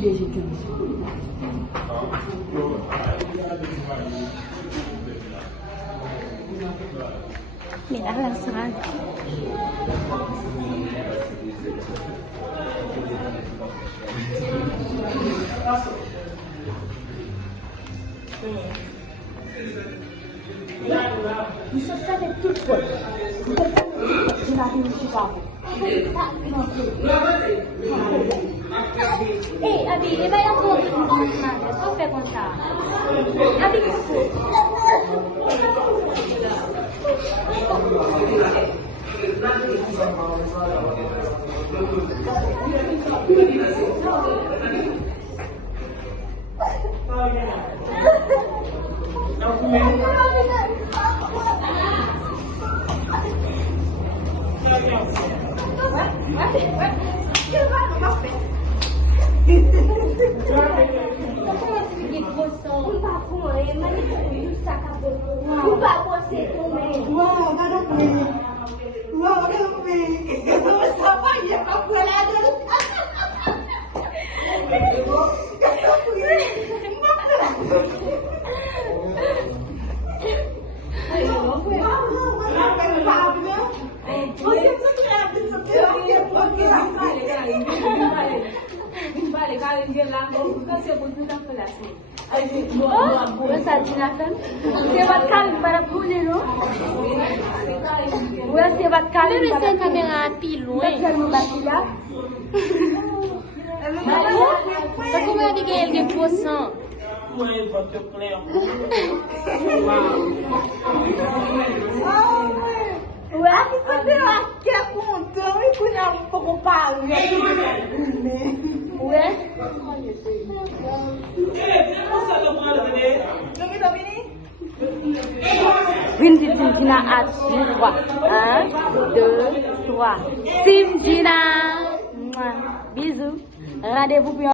DG que Mira la sal. Nous sommes avec toute folle. Je n'arrive pas. Ei, Abi, ele vai dar conta de nada. É só fé contar. Abi, tá como eu liguei ele de poção. Ué, que você quer contar e cuidar um pouco para Ué? Vingt-huit Gina à 3. 1, 2, 3. Sim Gina. Bisous. Rendez-vous.